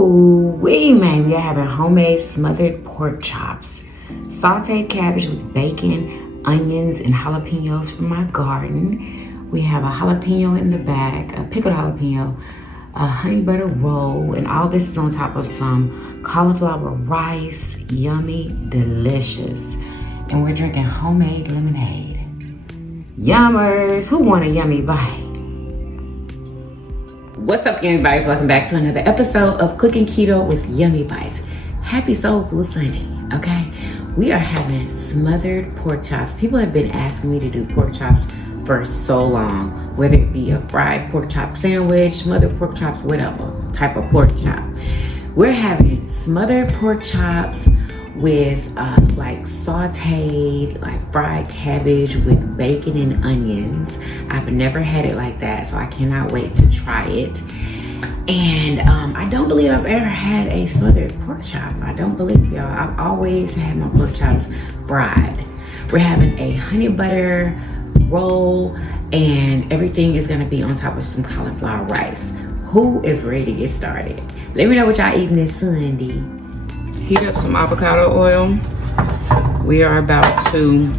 We maybe are having homemade smothered pork chops, sauteed cabbage with bacon, onions, and jalapenos from my garden. We have a jalapeno in the bag, a pickled jalapeno, a honey butter roll, and all this is on top of some cauliflower rice. Yummy, delicious. And we're drinking homemade lemonade. Yummers, who want a yummy bite? What's up, Yummybites? Welcome back to another episode of Cooking Keto with Yummybites. Happy Soul Food Sunday, okay? We are having smothered pork chops. People have been asking me to do pork chops for so long, whether it be a fried pork chop sandwich, smothered pork chops, whatever type of pork chop. We're having smothered pork chops with like sauteed, like fried cabbage with bacon and onions. I've never had it like that, so I cannot wait to try it. And I don't believe I've ever had a smothered pork chop. I don't believe, y'all. I've always had my pork chops fried. We're having a honey butter roll, and everything is gonna be on top of some cauliflower rice. Who is ready to get started? Let me know what y'all eating this Sunday. Heat up some avocado oil. We are about to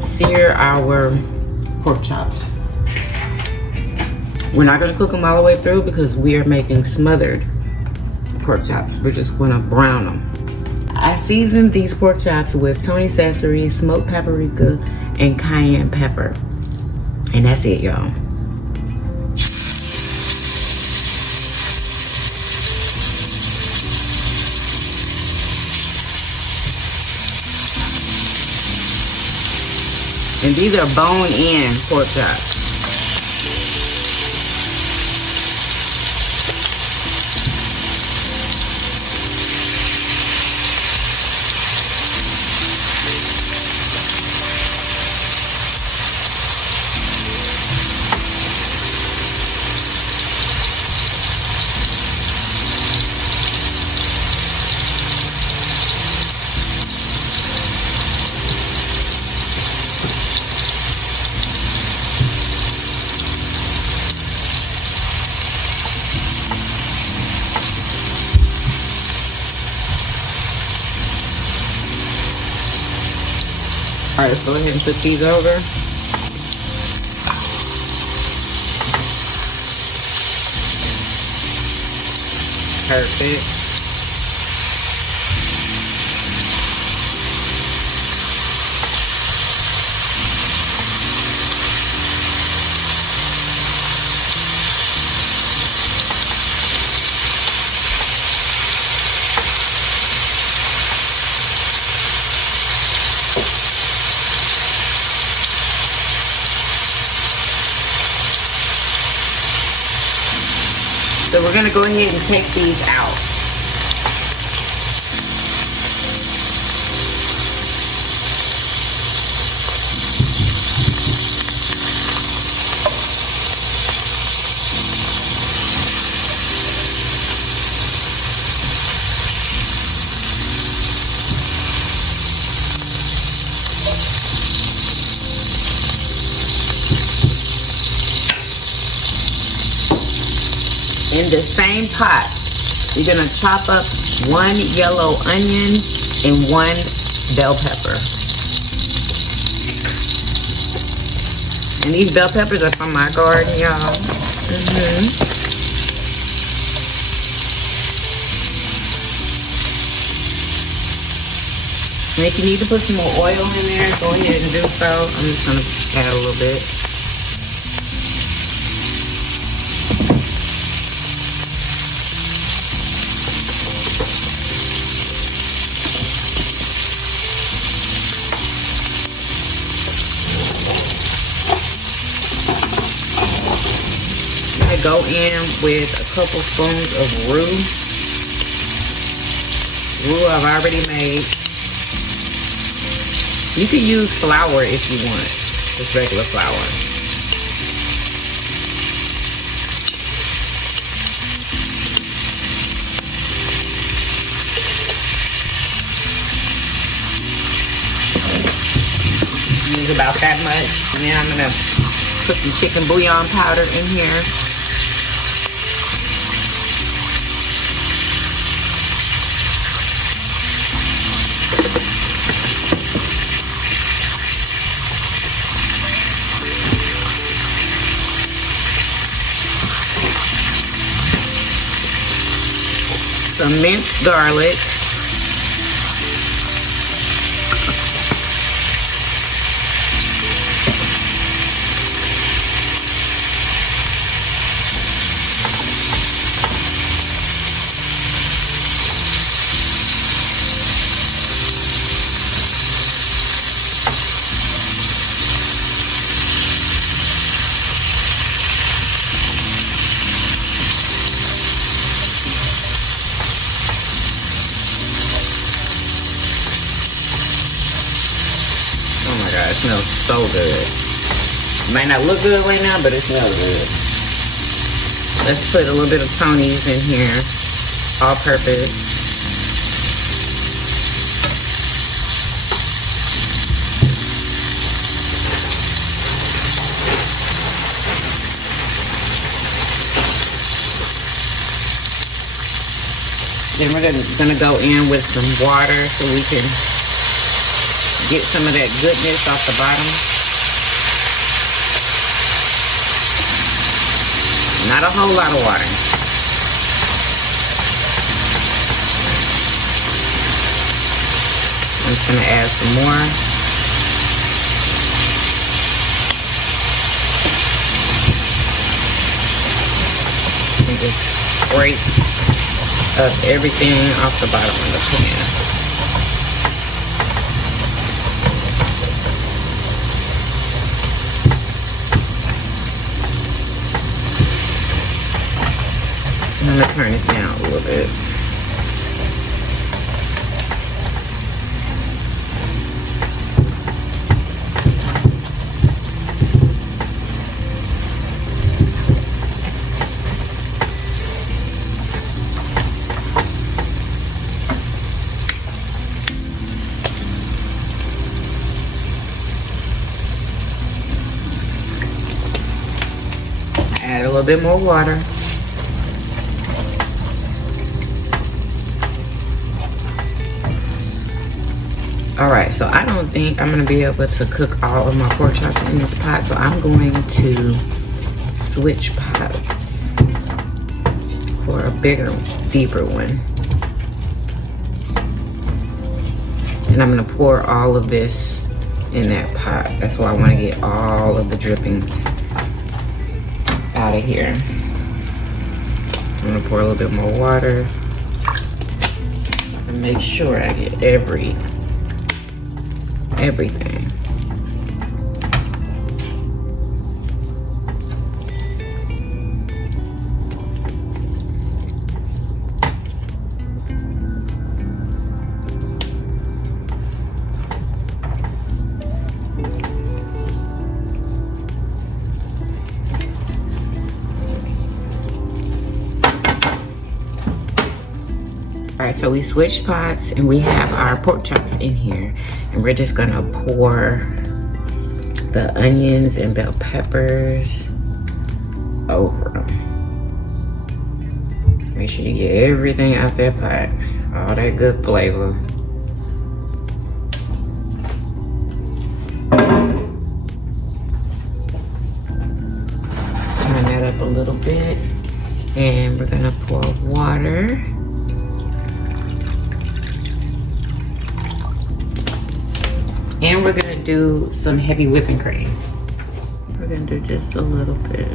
sear our pork chops. We're not gonna cook them all the way through because we are making smothered pork chops. We're just gonna brown them. I seasoned these pork chops with Tony Sesame, smoked paprika, and cayenne pepper. And that's it, y'all. And these are bone-in pork chops. All right, let's go ahead and put these over. Perfect. So we're gonna go ahead and take these out. In the same pot, you're gonna chop up one yellow onion and one bell pepper. And these bell peppers are from my garden, y'all. And if you need to put some more oil in there, go ahead and do so. I'm just gonna add a little bit. Go in with a couple spoons of roux. Roux I've already made. You can use flour if you want, just regular flour. Use about that much, and then I'm gonna put some chicken bouillon powder in here. some minced garlic. Oh my god, it smells so good. Might not look good right now, but it smells good. Let's put a little bit of Tony's in here, all purpose. Then we're gonna go in with some water so we can get some of that goodness off the bottom. Not a whole lot of water. I'm just gonna add some more. And just scrape up everything off the bottom of the pan. I'm gonna turn it down a little bit. Add a little bit more water. Alright, so I don't think I'm going to be able to cook all of my pork chops in this pot, so I'm going to switch pots for a bigger, deeper one. And I'm going to pour all of this in that pot. That's why I want to get all of the drippings out of here. I'm going to pour a little bit more water and make sure I get everything. Alright, so we switched pots and we have our pork chops in here, and we're just gonna pour the onions and bell peppers over them. Make sure you get everything out that pot, all that good flavor. Turn that up a little bit, and we're gonna pour water. And we're gonna do some heavy whipping cream. We're gonna do just a little bit.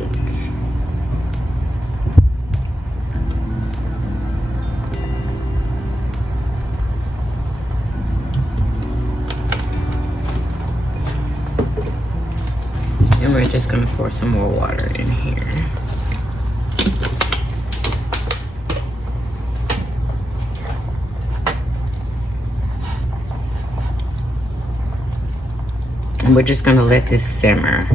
And we're just gonna pour some more water in here. And we're just gonna let this simmer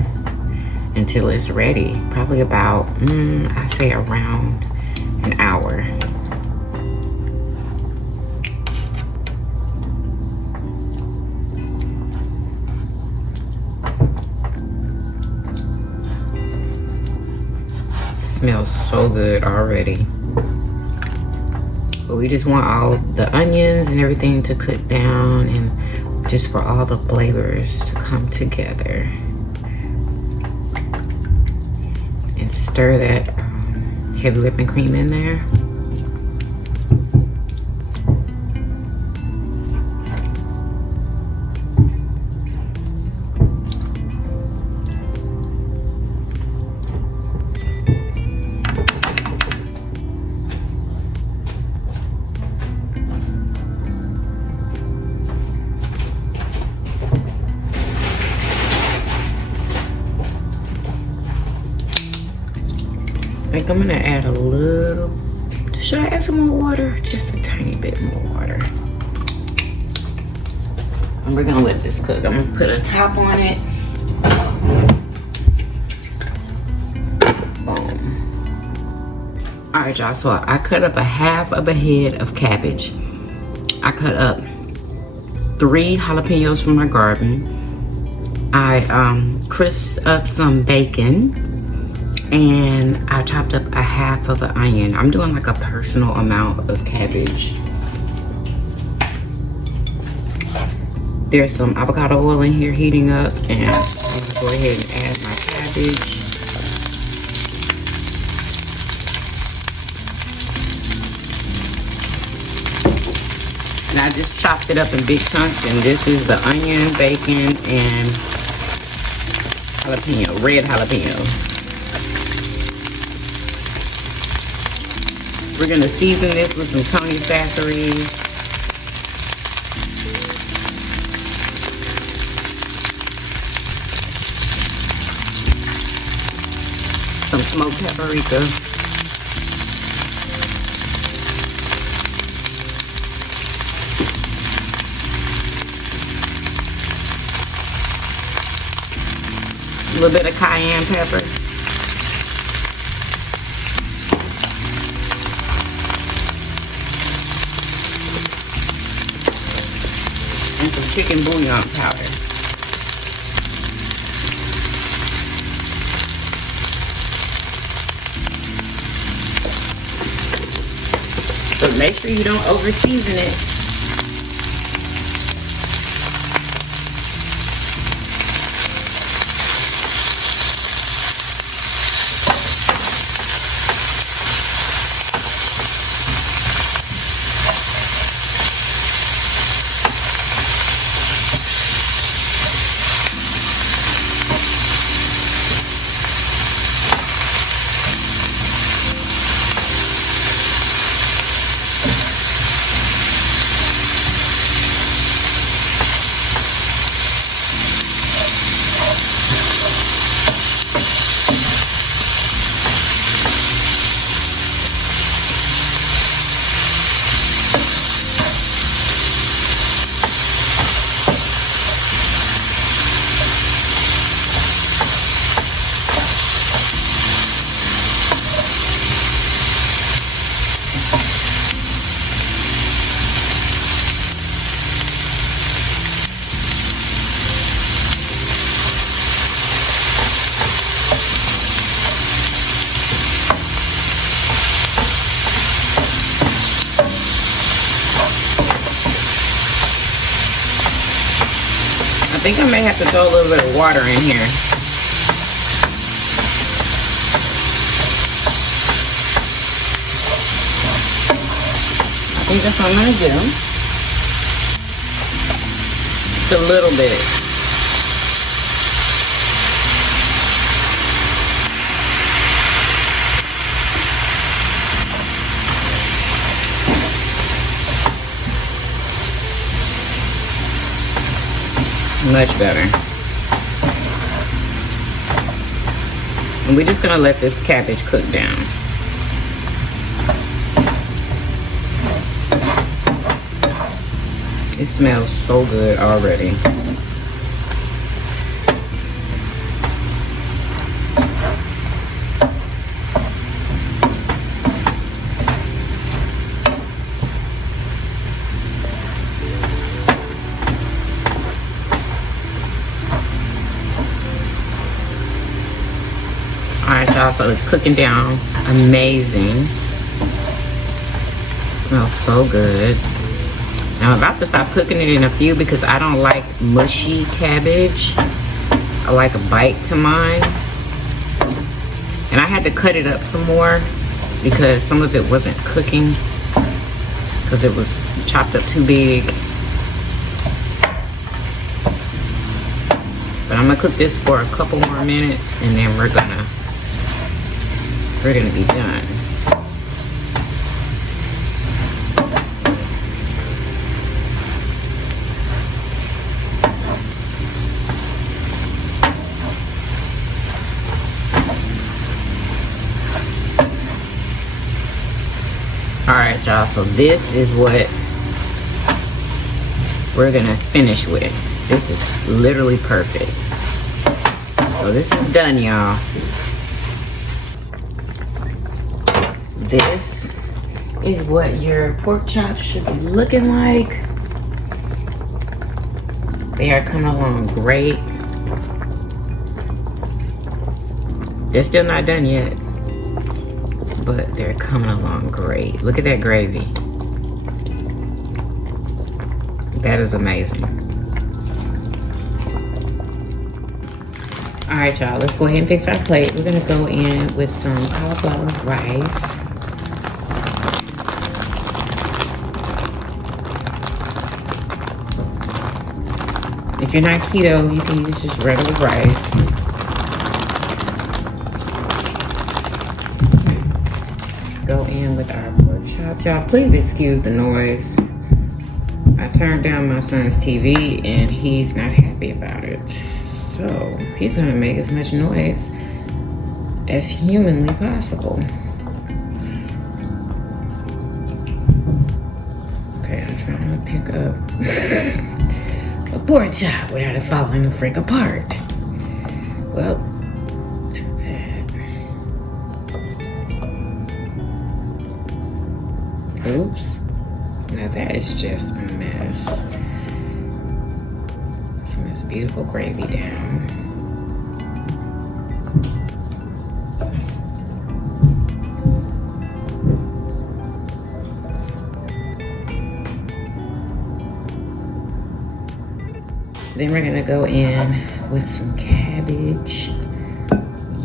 until it's ready. Probably about, I say around an hour. It smells so good already. But we just want all the onions and everything to cook down, and just for all the flavors to come together. And stir that heavy whipping cream in there. think I'm gonna add a little. Should I add some more water? Just a tiny bit more water. And we're gonna let this cook. I'm gonna put a top on it. Boom. All right, y'all, so I cut up a half of a head of cabbage. I cut up 3 jalapenos from my garden. I crisped up some bacon, and I chopped up a half of an onion. I'm doing like a personal amount of cabbage. There's some avocado oil in here heating up, and I'm gonna go ahead and add my cabbage. And I just chopped it up in big chunks, and this is the onion, bacon, and jalapeno, red jalapeno. We're gonna season this with some Tony Sasseries. Some smoked paprika. A little bit of cayenne pepper. And some chicken bouillon powder. But make sure you don't over season it. I think I may have to throw a little bit of water in here. I think that's what I'm gonna do. Just a little bit. Much better. And we're just gonna let this cabbage cook down. It smells so good already. Alright, y'all, so it's cooking down. Amazing. Smells so good. Now I'm about to stop cooking it in a few because I don't like mushy cabbage. I like a bite to mine. And I had to cut it up some more because some of it wasn't cooking because it was chopped up too big. But I'm gonna cook this for a couple more minutes and then we're gonna be done. right, y'all, so this is what we're gonna finish with. This is literally perfect. So this is done, y'all. This is what your pork chops should be looking like. They are coming along great. They're still not done yet, but they're coming along great. Look at that gravy. That is amazing. All right, y'all, let's go ahead and fix our plate. We're gonna go in with some cauliflower rice. If you're not keto, you can use just regular rice. Go in with our pork chops. Y'all, please excuse the noise. I turned down my son's TV and he's not happy about it. So he's gonna make as much noise as humanly possible. Okay, I'm trying to pick up a pork chop without it falling the frick apart. Well, too bad. Oops. Now that is just a mess. Some of this beautiful gravy down. Then we're gonna go in with some cabbage.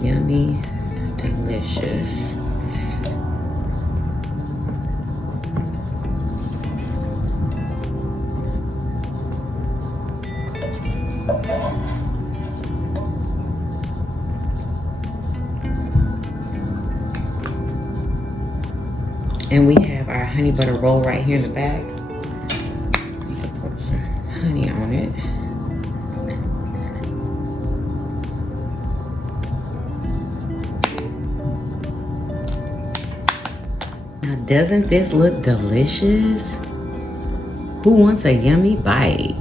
Yummy, delicious. And we have our honey butter roll right here in the back. Put some honey on it. Now, doesn't this look delicious? Who wants a yummy bite?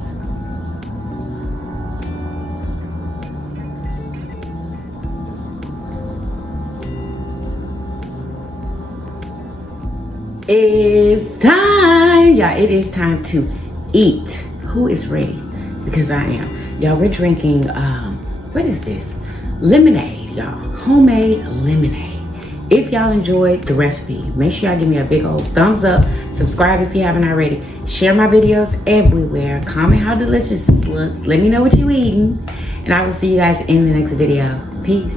It's time, y'all. It is time to eat. Who is ready? Because I am. Y'all, we're drinking, what is this? Lemonade, y'all. Homemade lemonade. If y'all enjoyed the recipe, make sure y'all give me a big old thumbs up. Subscribe if you haven't already. Share my videos everywhere. Comment how delicious this looks. Let me know what you're eating. And I will see you guys in the next video. Peace.